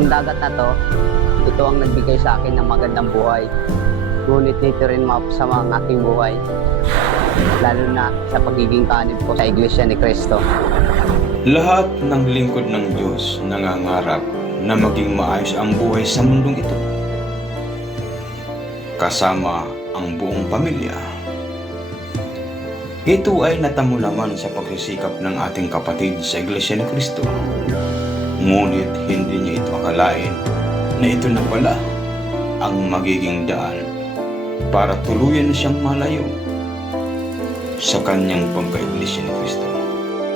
Itong dagat na to, ito ang nagbigay sa akin ng magandang buhay. Ngunit nito rin mapasama ang aking buhay. Lalo na sa pagiging kanib ko sa Iglesia ni Cristo. Lahat ng lingkod ng Diyos nangangarap na maging maayos ang buhay sa mundong ito. Kasama ang buong pamilya. Ito ay natamo naman sa pagsisikap ng ating kapatid sa Iglesia ni Cristo. Ngunit hindi niya ito akalain na ito na pala ang magiging daan para tuluyan siyang malayo sa kanyang pagka-Iglesia ni Cristo.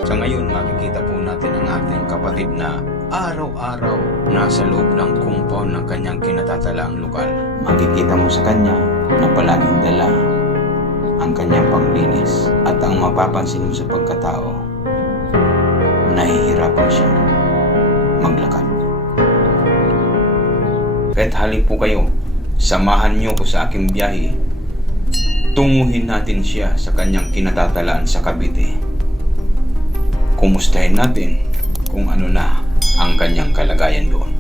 Sa ngayon, makikita po natin ang ating kapatid na araw-araw nasa loob ng compound ng kanyang kinatatalaang lokal. Makikita mo sa kanya na palaging dala ang kanyang panglinis at ang mapapansin mo sa pagkatao, nahihirapan siya maglakad. Kahit halip po kayo, samahan niyo ko sa aking biyahe. Tunguhin natin siya sa kanyang kinatatalaan sa Cavite kumustahin natin kung ano na ang kanyang kalagayan doon.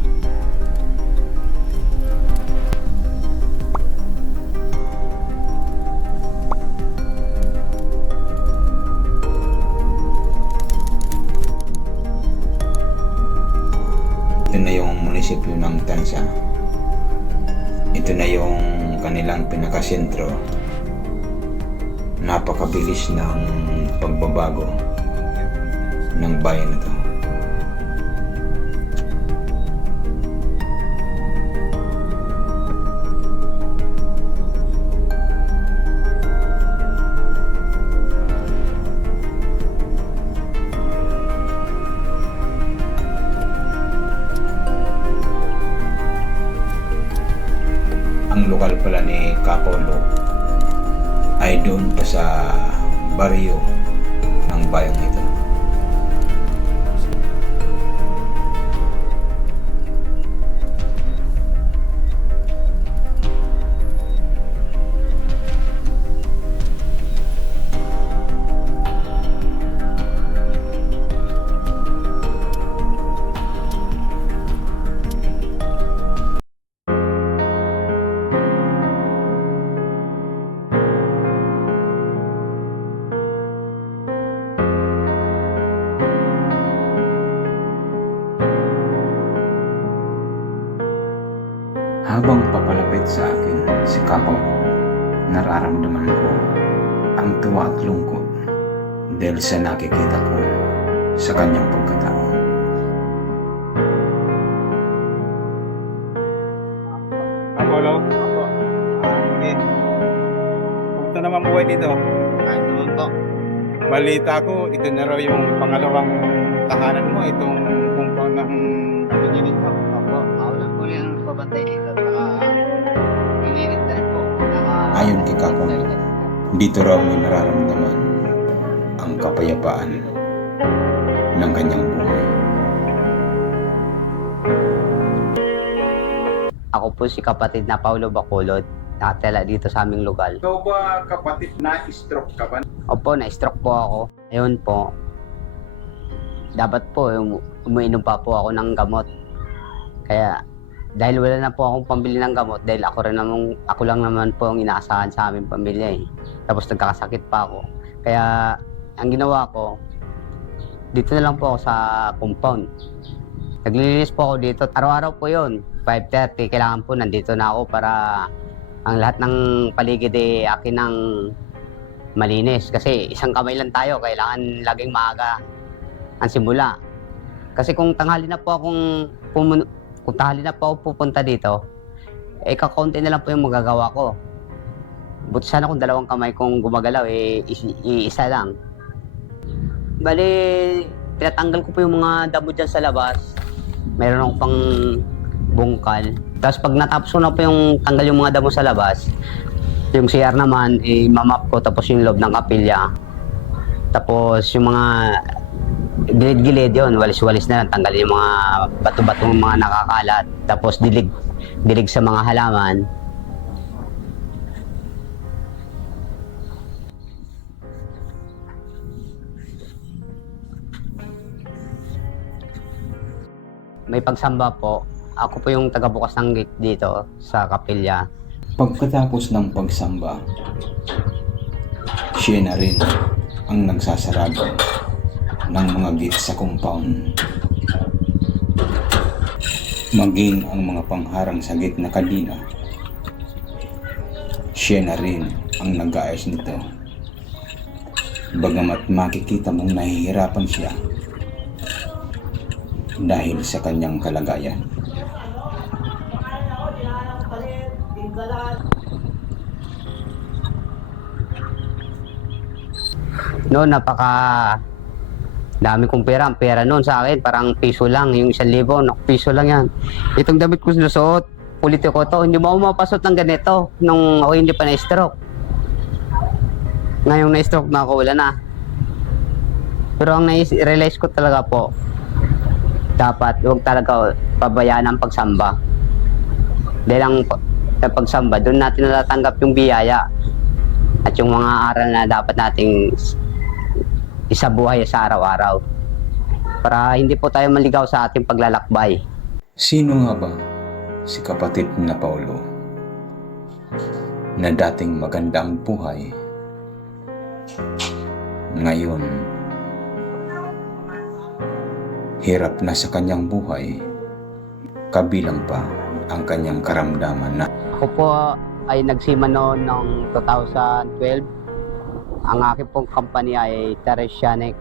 Pinakasentro. Napakabilis ng pagbabago ng bayan na to. Baryo ng bayang nararamdaman ko ang tuwa at lungkot dahil sa nakikita ko sa kanyang pagkatao. Apollo? Ah, okay. Kumusta naman buhay dito? Ano naman po? Balita ko, ito na raw yung pangalawang tahanan mo, itong compound ng. Opo, ako lang po yung pabantay Ayon kay Kapaw, dito raw may nararamdaman ang kapayapaan ng kanyang buhay. Ako po si kapatid na Paulo Bacolod. Nakatala dito sa aming lugar. Ikaw ba kapatid na stroke ka ba? Opo, na-stroke po ako. Ayun po, dapat po um, umiinom pa po ako ng gamot. Kaya dahil wala na po akong pambili ng gamot dahil ako rin naman ako lang naman po ang inaasahan sa aming pamilya eh. Tapos nagkakasakit pa ako. Kaya ang ginawa ko dito na lang po ako sa compound. Naglilinis po ako dito. Araw-araw po 'yon. 5:30 kailangan po nandito na ako para ang lahat ng paligid eh akin ng malinis kasi isang kamay lang tayo kailangan laging maaga ang simula kasi kung tanghali na po akong pumun- kung tanghali na po ako pupunta dito eh kakaunti na lang po yung magagawa ko. Buti sana kung dalawang kamay kong gumagalaw eh is- iisa lang. Bali pinatanggal ko po yung mga damo dyan sa labas. Mayroon akong pang bungkal. Tapos pag natapos ko na po yung tanggal yung mga damo sa labas yung CR naman, i-map ko tapos yung loob ng kapilya. Tapos yung mga gilid-gilid yon walis-walis na lang. Tanggalin yung mga bato-batong mga nakakalat. Tapos dilig, dilig sa mga halaman. May pagsamba po. ako po yung tagabukas ng gate dito sa kapilya. Pagkatapos ng pagsamba, siya na rin ang nagsasarado ng mga gate sa compound. Maging ang mga pangharang sa gate na kadina, siya na rin ang nag-aayos nito. Bagamat makikita mong nahihirapan siya dahil sa kanyang kalagayan. Noon, napaka dami kong pera. Ang pera noon sa akin, parang piso lang. Yung isang libo, piso lang yan. Itong damit ko sinusuot, politiko to. Hindi mo mapasot ng ganito nung ako hindi pa na-stroke. Ngayong na-stroke na ako, wala na. Pero ang na-realize ko talaga po, dapat huwag talaga pabayaan ang pagsamba. Dahil ang sa pagsamba, doon natin natatanggap yung biyaya at yung mga aral na dapat nating isabuhay sa araw-araw. Para hindi po tayo maligaw sa ating paglalakbay. Sino nga ba si kapatid na Paulo na dating maganda ang buhay ngayon hirap na sa kanyang buhay kabilang pa ang kanyang karamdaman na Ako po ay nagsima noon noong 2012. Ang aking pong company ay Teresianic.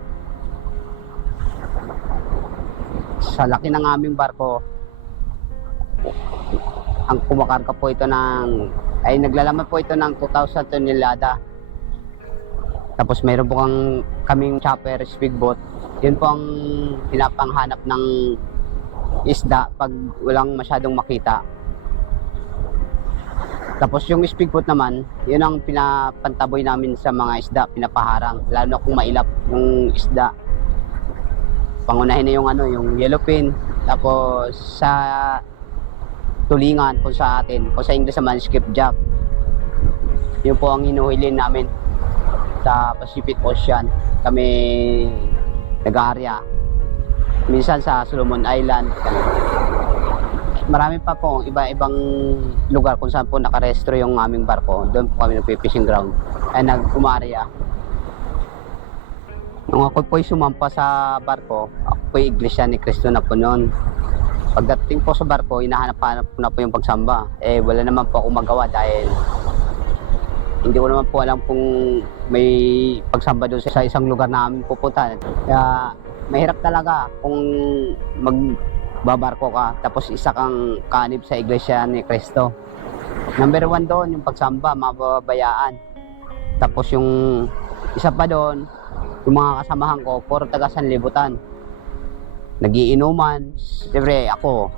Sa laki ng aming barko, ang kumakarga po ito ng, ay naglalaman po ito ng 2,000 tonelada. Tapos mayroon po kang kaming chopper speedboat. Yun po ang pinapanghanap ng isda pag walang masyadong makita. Tapos yung speedboat naman, yun ang pinapantaboy namin sa mga isda, pinapaharang. Lalo na kung mailap yung isda. Pangunahin na yung ano, yung yellowfin. Tapos sa tulingan kung sa atin, kung sa English naman, skipjack. Yun po ang hinuhilin namin sa Pacific Ocean. Kami nag-area. Minsan sa Solomon Island. ganun marami pa po iba-ibang lugar kung saan po nakarestro yung aming barko. Doon po kami nagpi-fishing ground. Ay nag-umarya. Nung ako po sumampa sa barko, ako po iglesia ni Cristo na po noon. Pagdating po sa barko, hinahanap-hanap ko na po yung pagsamba. Eh, wala naman po ako magawa dahil hindi ko naman po alam kung may pagsamba doon sa isang lugar na aming pupunta. Kaya mahirap talaga kung mag babarko ka tapos isa kang kanib sa iglesia ni Cristo. Number one doon, yung pagsamba, mababayaan. Tapos yung isa pa doon, yung mga kasamahan ko, puro taga sanlibutan. Nagiinuman. Siyempre, ako,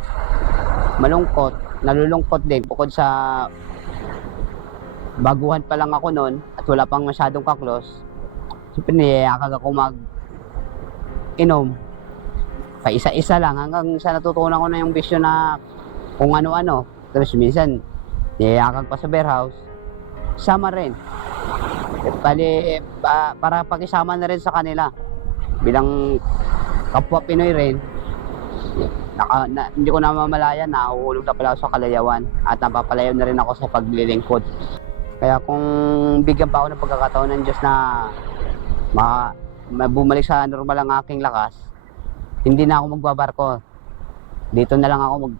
malungkot, nalulungkot din. Bukod sa baguhan pa lang ako noon at wala pang masyadong kaklos, siyempre niyayakag ako mag inom pa isa-isa lang hanggang sa natutunan ko na yung bisyo na kung ano-ano. Tapos minsan, niyayakag pa sa beer house. Sama rin. Eh, Bali, pa, para pakisama na rin sa kanila. Bilang kapwa Pinoy rin, naka, na, hindi ko na uhulog na pala ako sa kalayawan at napapalayo na rin ako sa paglilingkod. Kaya kung bigyan pa ako ng pagkakataon ng Diyos na ma, ma- bumalik sa normal ang aking lakas, hindi na ako magbabarko. Dito na lang ako mag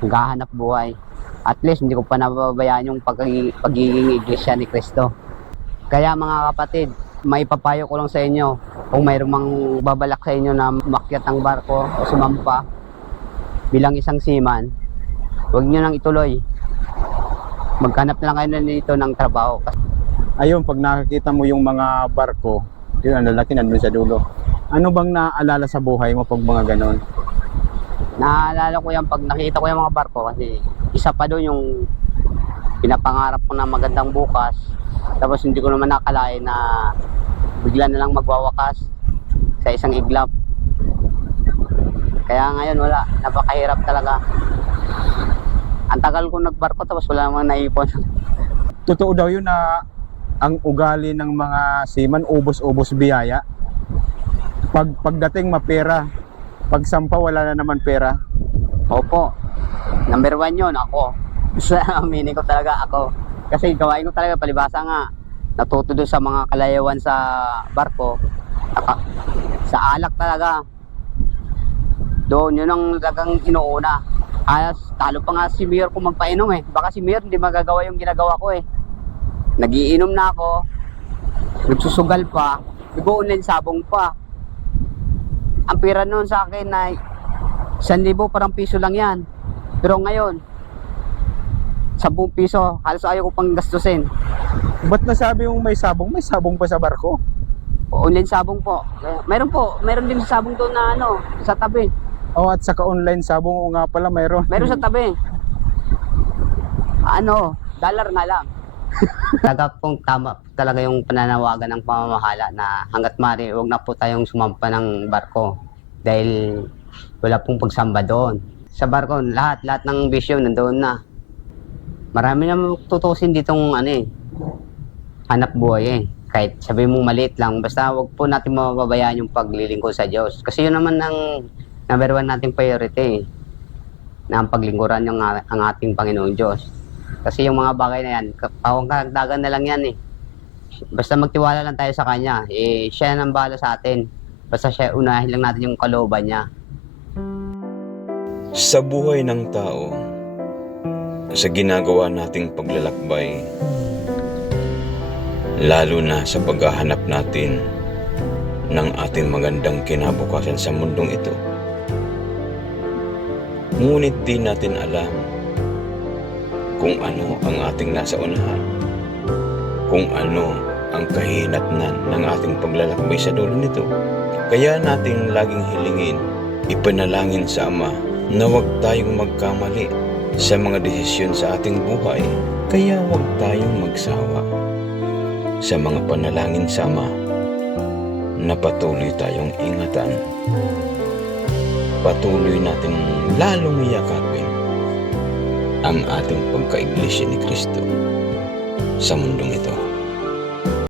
maghahanap buhay. At least hindi ko pa nababayaan yung pagiging, pagiging iglesia ni Kristo. Kaya mga kapatid, may papayo ko lang sa inyo. Kung mayroong mang babalak sa inyo na makyat ng barko o sumampa bilang isang seaman, huwag nyo nang ituloy. Maghanap na lang kayo na dito ng trabaho. Ayun, pag nakakita mo yung mga barko, yun ang lalaki nandun sa dulo. Ano bang naalala sa buhay mo pag mga ganon? Naalala ko yan pag nakita ko yung mga barko kasi isa pa doon yung pinapangarap ko na magandang bukas. Tapos hindi ko naman nakalain na bigla na lang magwawakas sa isang iglap. Kaya ngayon wala, napakahirap talaga. Ang tagal ko nagbarko tapos wala namang naipon. Totoo daw yun na ang ugali ng mga seaman, ubos-ubos biyaya. Pag pagdating mapera, pag sampa wala na naman pera. Opo. Number one yun, ako. Sa aminin ko talaga ako. Kasi gawain ko talaga palibasa nga. Natuto doon sa mga kalayawan sa barko. Sa alak talaga. Doon, yun ang talagang inuuna. Kaya talo pa nga si Mayor kung magpainom eh. Baka si Mayor hindi magagawa yung ginagawa ko eh. Nagiinom na ako. Nagsusugal pa. Nag-online sabong pa. Ang pera noon sa akin na 1,000 parang piso lang yan. Pero ngayon, 10 piso, halos ayaw ko pang gastusin. Ba't nasabi mong may sabong? May sabong pa sa barko? Online sabong po. Kaya, Meron po, meron din sabong doon na ano, sa tabi. Oh, at saka online sabong o nga pala mayroon. Meron sa tabi. Ano, dollar nga lang. talaga pong tama talaga yung pananawagan ng pamamahala na hanggat mari huwag na po tayong sumampa ng barko dahil wala pong pagsamba doon. Sa barko, lahat, lahat ng bisyo nandoon na. Marami na tutusin ditong ano eh, hanap buhay eh. Kahit sabi mong maliit lang, basta wag po natin mababayaan yung paglilingkod sa Diyos. Kasi yun naman ang number one nating priority eh, na ang paglingkuran ng ang ating Panginoong Diyos. Kasi yung mga bagay na yan, pawang karagdagan na lang yan eh. Basta magtiwala lang tayo sa Kanya, eh, siya nang bahala sa atin. Basta siya, unahin lang natin yung kalooban niya. Sa buhay ng tao, sa ginagawa nating paglalakbay, lalo na sa paghahanap natin ng ating magandang kinabukasan sa mundong ito. Ngunit di natin alam kung ano ang ating nasa unahan, kung ano ang kahinatnan ng ating paglalakbay sa dulo nito. Kaya nating laging hilingin, ipanalangin sa Ama na huwag tayong magkamali sa mga desisyon sa ating buhay. Kaya huwag tayong magsawa sa mga panalangin sa Ama na patuloy tayong ingatan. Patuloy natin lalong yakapin ang ating pagkaiglesia ni Kristo sa mundong ito.